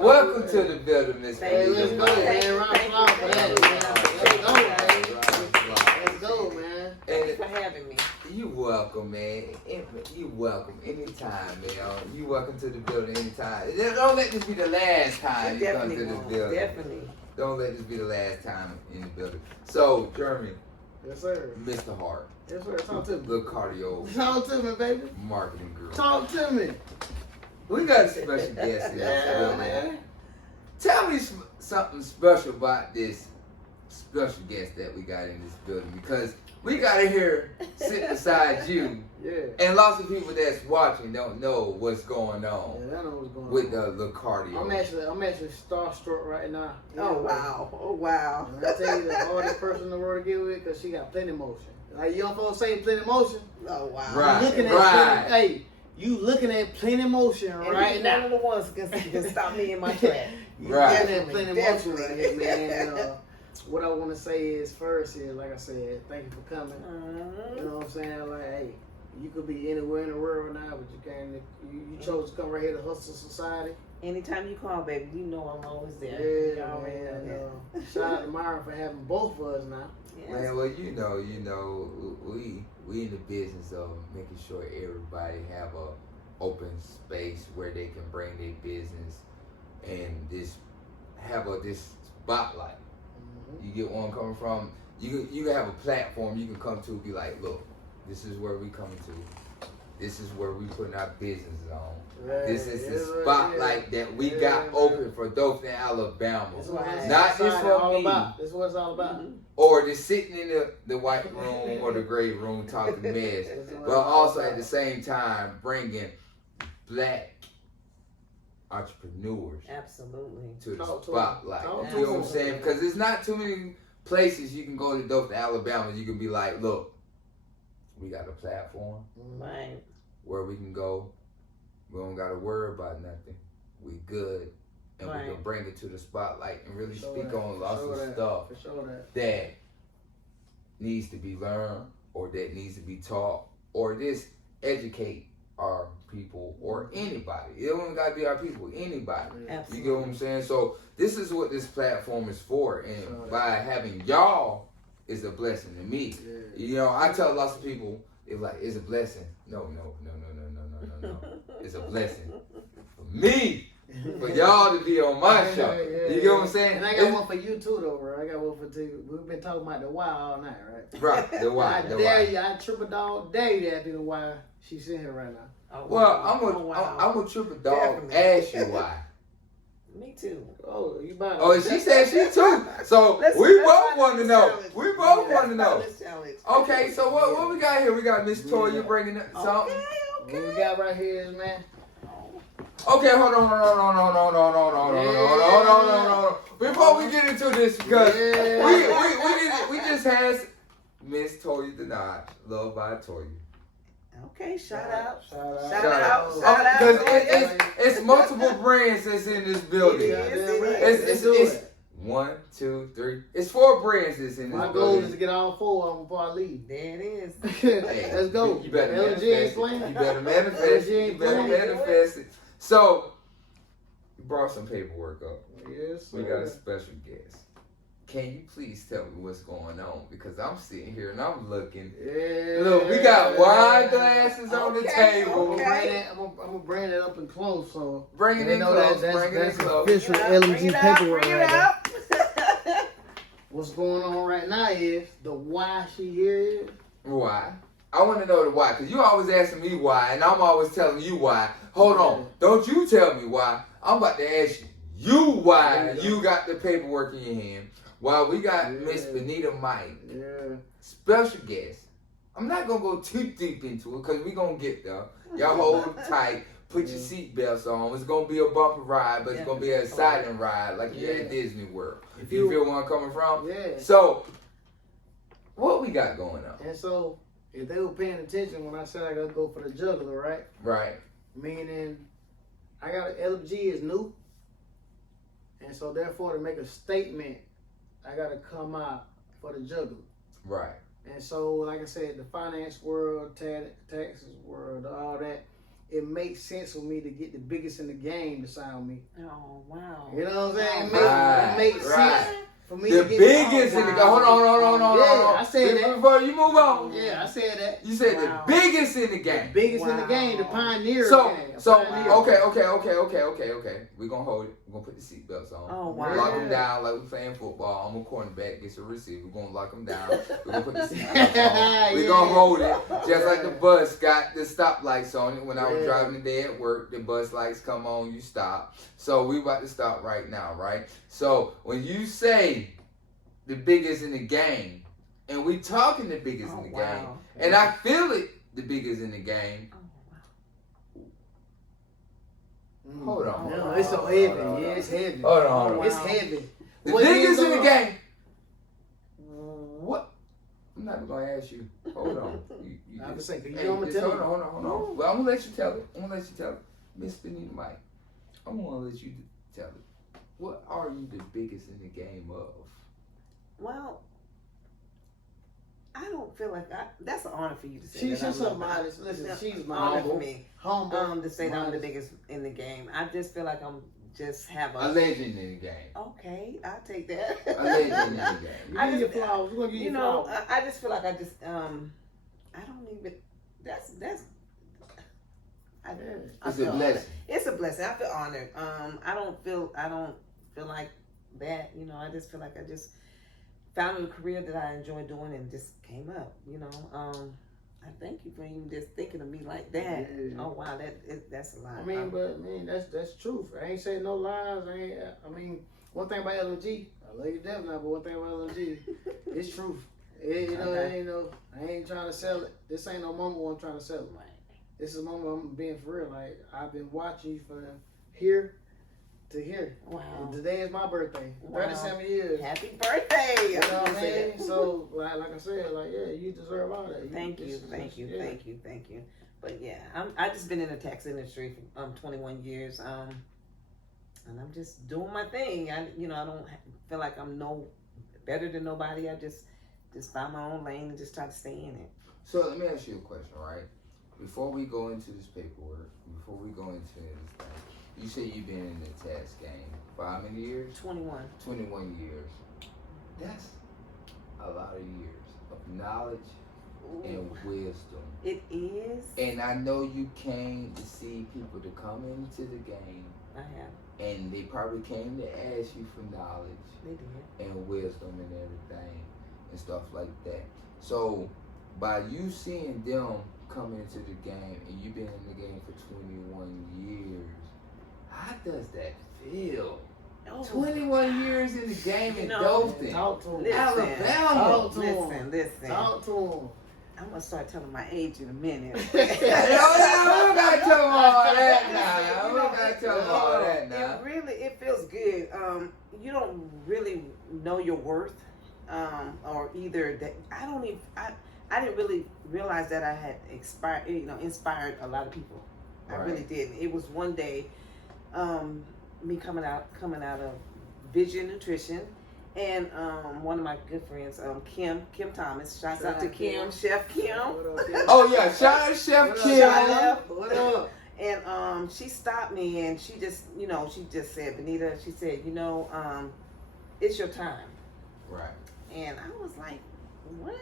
Welcome to the building, Miss Hey, let's go, man. Round of applause for that. Let's go, man. Thank you for having me. You welcome, man. You welcome anytime, man. You welcome to the building anytime. Don't let this be the last time you come to this building. Definitely. Don't let this be the last time in the building. So, Jeremy. Yes, sir. Mr. Hart. Yes, sir. Talk to me. The cardio. Talk to me, baby. Marketing group. Talk to me. We got a special guest here. Yeah, man. Tell me something special about this special guest that we got in this building, because we got it here sitting beside you. Yeah. And lots of people that's watching don't know what's going on. Yeah, I know what's going with on. the cardio. I'm actually starstruck right now. Oh, wow. Oh, wow. And I tell you, the hardest person in the world to get with, because she got plenty of motion. Like young folks say, plenty of motion. Oh, wow. Right. You looking at plenty, you looking at plenty of motion And right he's now. one of the ones that can stop me in my track. You Right. looking at plenty of motion right here, man. What I want to say is first is, like I said, thank you for coming. You know what I'm saying? Like, hey, you could be anywhere in the world now, but you can't. You chose to come right here to Hustle Society. Anytime you call, baby, you know I'm always there. Yeah, You already man. know that. Shout out to Myron for having both of us now. Yes. Man, well, you know, we in the business of making sure everybody have a open space where they can bring their business and this spotlight. You get where I'm coming from? You can have a platform you can come to, be like, look, this is where we coming to. This is where we putting our business on. Right. This is the spotlight that we got open for Dothan, Alabama. Not just for me. This is what it's all about. Or just sitting in the white room or the gray room talking mess. But also at the same time bringing black entrepreneurs Absolutely. to the Talk to spotlight. them. You know what I'm saying? Because there's not too many places you can go to Dothan, Alabama. You can be like, look, we got a platform Right. where we can go. We don't got to worry about nothing. We good. And we can bring it to the spotlight and really speak on lots of stuff that needs to be learned or that needs to be taught or just educate our people or anybody. It don't got to be our people, anybody. Absolutely. You get what I'm saying? So this is what this platform is for, and by having y'all is a blessing to me. Yeah. You know, I tell lots of people, it's like, it's a blessing. No. It's a blessing for me. For y'all to be on my show. You get what I'm saying? And I got one for you too, though, bro. I got one for you. We've been talking about the why all night, right? Right, the why. I triple dog dare you to ask me the why she's sitting here right now. Oh, Well, wow. I'm a triple dog. Definitely. Ask you why. Me too. Oh, you about Oh, she said she too. So we both want to know. We both want to know. Okay, so what we got here? We got Miss Toya bringing up something. What we got right here is, man. Okay, hold on. Before we get into this, because we just had Miss Toya the Notch, loved by Toya. Okay, shout out. Shout out. Because it's multiple brands that's in this building. It's 1, 2, 3. It's 4 brands that's in this My building. goal is to get all 4 of them before I leave. There it is. Hey, Let's go. You better LG manifest ain't it. playing. You better manifest it. You better manifest it. So, you brought some paperwork up. Yes, We got a special guest. Can you please tell me what's going on? Because I'm sitting here and I'm looking. Yeah. Look, we got wine glasses on the table. I'm gonna bring it up and close, so Bring it in close. That's Bring it in close. official LMG paperwork Bring it right out. there. What's going on right now is the why she here is. Why? I want to know the why. Because you always asking me why, and I'm always telling you why. Hold on. Don't you tell me why. I'm about to ask you why you got the paperwork in your hand. While we got Mrs.B.Mike, special guest. I'm not going to go too deep into it because we're going to get there. Y'all hold tight. Put your seatbelts on. It's going to be a bumper ride, but it's going to be an exciting ride like you're at Disney World. You feel where I'm coming from? Yeah. So, what we got going on? And so, if they were paying attention when I said I got to go for the juggler, right? Right. Meaning, I got LMG is new. And so, therefore, to make a statement, I got to come out for the juggler. Right. And so, like I said, the finance world, taxes world, all that, it makes sense for me to get the biggest in the game to sign me. Oh wow. You know what I'm saying? Right, It makes right. sense for me The to get biggest in the game. Hold on. Yeah, I said that. Before you move on. Yeah, I said that. You said Wow. the biggest in the The game. biggest in the game, the pioneer So, game. okay. We're going to hold it. We're going to put the seatbelts on. Oh wow. Lock them down like we're playing football. I'm a cornerback, gets a receiver. We're going to lock them down. We're going to put the seatbelts on. We're going to hold it. Just like the bus got the stoplights on it. When I was driving today at work, the bus lights come on, you stop. So we about to stop right now, right? So when you say the biggest in the game, and we talking the biggest in the game, and I feel it the biggest in the game. Hold on. No, it's so heavy. Yeah, it's heavy. Hold on. It's heavy. The biggest in the game. What? I'm not gonna ask you. Hold on. You I'm just, saying, you hey, know just hold on. Well, I'm gonna let you tell it. Mrs.B.Mike, I'm gonna let you tell it. What are you the biggest in the game of? Well, I don't feel like that's an honor for you to say. She's that just so modest. Listen, she's honor humble. for me. Humble. To say that I'm the biggest in the game. I just feel like I'm just have A legend in the game. Okay, I'll take that. A legend in the game. Give you your flowers. We're gonna give you flowers. I just feel like I don't even. That's. It's a blessing. It's a blessing. I feel honored. I don't feel like that. You know, I just feel like I just found a career that I enjoy doing and just came up. You know, I thank you for even just thinking of me like that. Yeah. Oh wow, that's a lot. I mean, that's truth. I ain't saying no lies. I mean, one thing about LMG, I love you definitely, but one thing about LMG, it's truth. You know, I ain't trying to sell it. This ain't no moment where I'm trying to sell it. Right. This is a moment I'm being for real. Like, I've been watching you from here to here. Wow. And today is my birthday. Wow. 37 years. Happy birthday. You know what I mean? So, like I said, yeah, you deserve all that. Thank you. But yeah, I just been in the tax industry for 21 years. And I'm just doing my thing. I don't feel like I'm no better than nobody. I just find my own lane and just try to stay in it. So let me ask you a question, right? Before we go into this paperwork, before we go into this thing, you say you've been in the tax game for how many years? 21. 21 years. That's a lot of years of knowledge and wisdom. It is. And I know you came to see people to come into the game. I have. And they probably came to ask you for knowledge. They did. And wisdom and everything and stuff like that. So by you seeing them come into the game and you've been in the game for 21 years, how does that feel? 21 years in the game in Dothan, Talk to him. Alabama. Listen. Talk to him. I'm gonna start telling my age in a minute. We don't gotta tell them all that now. We don't gotta tell them all that now. It feels good. You don't really know your worth, or either that I didn't really realize that I had inspired a lot of people. I really didn't. It was one day, me coming out of Vision Nutrition, and one of my good friends, Kim Thomas. Shouts out to Kim, Chef Kim. Oh yeah, shout out Chef Kim. What up? And she stopped me and she just said, Benita, she said, it's your time. Right. And I was like, what?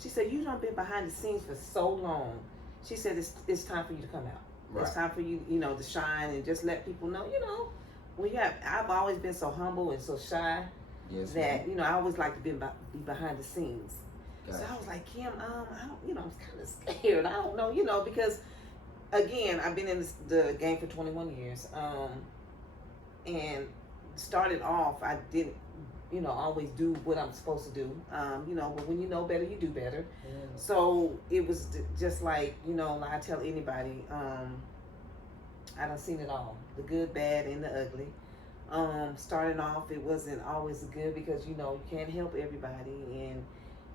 She said, you done been behind the scenes for so long. She said, it's time for you to come out. Right. It's time for you, to shine and just let people know, I've always been so humble and so shy that, I always like to be behind the scenes. Gotcha. So I was like, Kim, I don't, I'm kind of scared. I don't know, because again, I've been in the game for 21 years. And started off, I didn't, always do what I'm supposed to do. But when you know better, you do better. Yeah. So it was just like, I tell anybody, I done seen it all. The good, bad, and the ugly. Starting off, it wasn't always good because, you can't help everybody. And,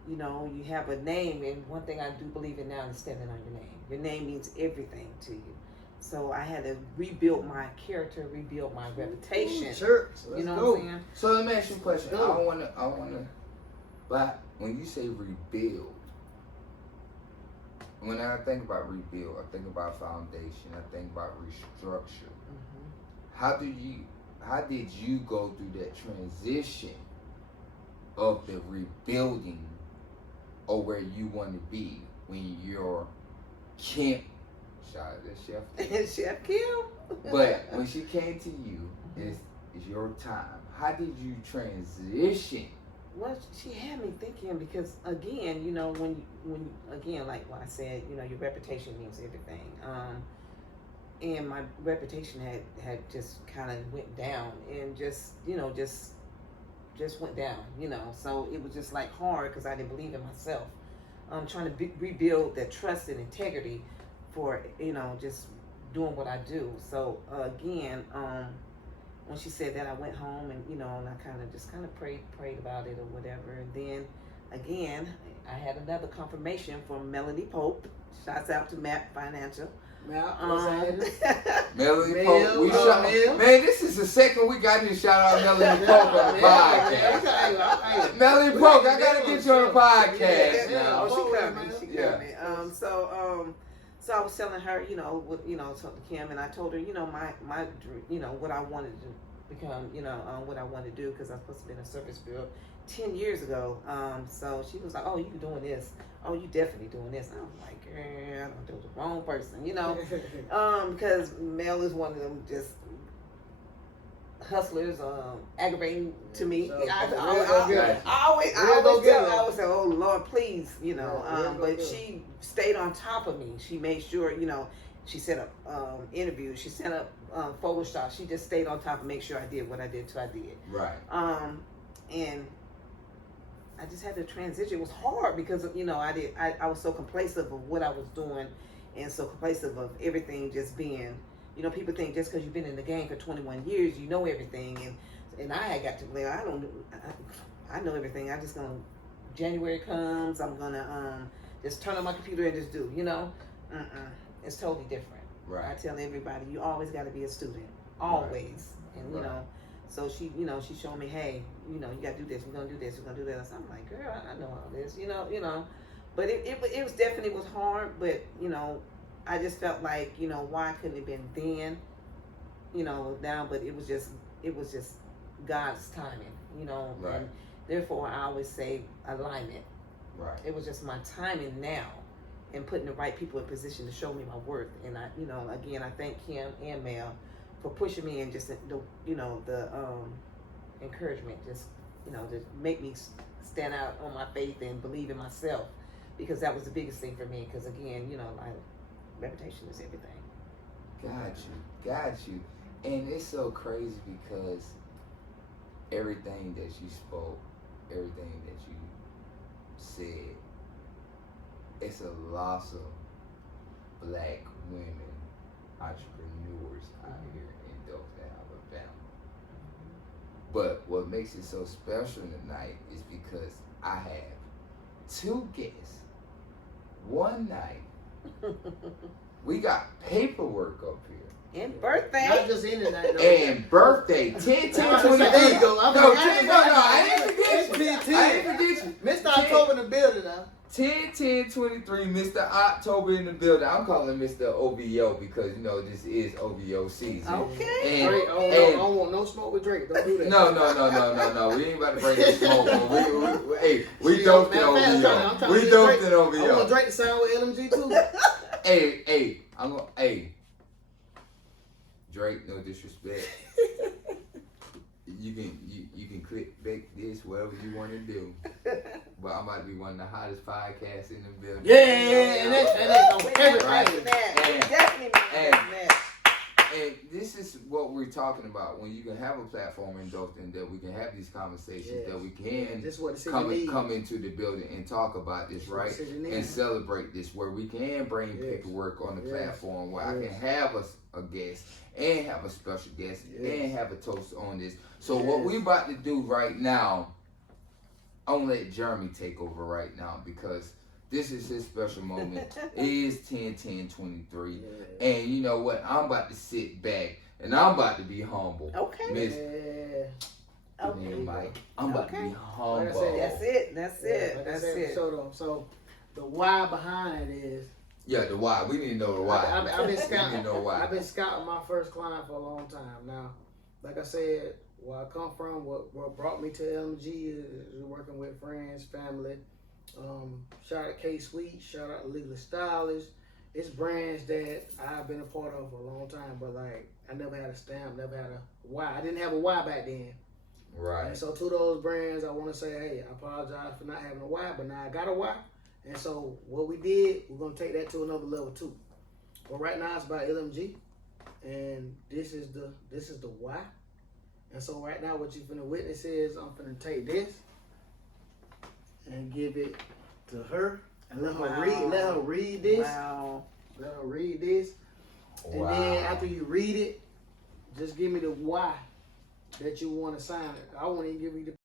you have a name. And one thing I do believe in now is standing on your name. Your name means everything to you. So I had to rebuild my character, rebuild my reputation. Sure. You know what I'm saying? So let me ask you a question. I wanna but when you say rebuild, when I think about rebuild, I think about foundation, I think about restructure. How did you go through that transition of the rebuilding or where you want to be when your camp, shout out to Chef Chef Kim. but when she came to you, it's your time. How did you transition? Well, she had me thinking because again, you know, when again, like what I said, you know, your reputation means everything. And my reputation had just kind of went down and just went down, you know. So it was just like hard because I didn't believe in myself. Trying to rebuild that trust and integrity for, you know, just doing what I do. So again, when she said that, I went home and, you know, and I kind of prayed about it or whatever. And then again, I had another confirmation from Melanie Pope. Shouts out to Map Financial. Melanie Pope. Man, this is the second week I just shout out Melanie Pope on the podcast. Melanie Pope, I gotta get you on the podcast now. Oh, she coming. So I was telling her, talk to Kim, and I told her, my dream, what I wanted to become, what I wanted to do, because I was supposed to be in a service bureau 10 years ago. So she was like, oh, you doing this. Oh, you definitely doing this. And I was like, girl, I don't do the wrong person, because Mel is one of them just hustlers, aggravating to me. I always say, oh Lord, please, but she stayed on top of me. She made sure, she set up interviews, she set up photo shots. She just stayed on top and make sure I did what I did till I did. Right. And I just had to transition. It was hard because I was so complacent of what I was doing, and so complacent of everything just being. People think just because you've been in the game for 21 years, you know everything, and I had got to where I know everything. I just gonna, January comes, I'm gonna just turn on my computer and just do. It's totally different. Right. I tell everybody, you always got to be a student, always, right. And so she, she showed me, hey, you got to do this. We're gonna do this. We're gonna do that. So I'm like, girl, I know all this, But it was definitely was hard. But I just felt like, why couldn't it have been then, now? But it was just God's timing, Right. And therefore I always say alignment. Right. It was just my timing now, and putting the right people in position to show me my worth. And I, again, I thank Kim and Mel for pushing me and just the encouragement, just to make me stand out on my faith and believe in myself, because that was the biggest thing for me. Because again, like, reputation is everything. Got you. And it's so crazy because everything that you spoke, everything that you said, it's a lot of black women entrepreneurs out here in Dothan, Alabama. But what makes it so special tonight is because I have two guests. One night, we got paperwork up here. And birthday. Not just in the night, though. And birthday. 10, 10, 20. There you go. I ain't forget you. Mr. October in the building now. 10-10-23, Mr. October in the building. I'm calling Mr. OVO because, this is OVO season. Okay. And, Drake, I don't want no smoke with Drake. Don't do that. No. We ain't about to bring no smoke. We doped in OVO. We doped in OVO. I want Drake to sign with LMG too. Hey. Drake, no disrespect. You can click bake this, whatever you want to do. But I'm about to be one of the hottest podcasts in the building. And that's on everything. And this is what we're talking about. When you can have a platform in Dothan, that we can have these conversations, that we can come into the building and talk about this, right? And celebrate this, where we can bring paperwork on the platform, where I can have a guest and have a special guest and have a toast on this. So what we're about to do right now, I'm going to let Jeremy take over right now, because this is his special moment. It is 10-10-23. And you know what? I'm about to sit back and I'm about to be humble. Okay. Mike. I'm about to be humble. That's it. So the why behind it is, Yeah, the why. We need to know the why. I've been scouting. We need to know why. I've been scouting my first client for a long time now. Like I said, where I come from, what brought me to LMG is working with friends, family. Shout out K Sweet, shout out Legally Stylish. It's brands that I've been a part of for a long time, but like I never had a stamp, never had a why. I didn't have a why back then. Right. And so to those brands, I want to say, hey, I apologize for not having a why, but now I got a why. And so what we did, we're gonna take that to another level too. But right now it's about LMG, and this is the why. And so right now what you're finna witness is I'm finna take this and give it to her and let her read this. Wow. Let her read this. And then after you read it, just give me the why that you want to sign it. I won't even give you the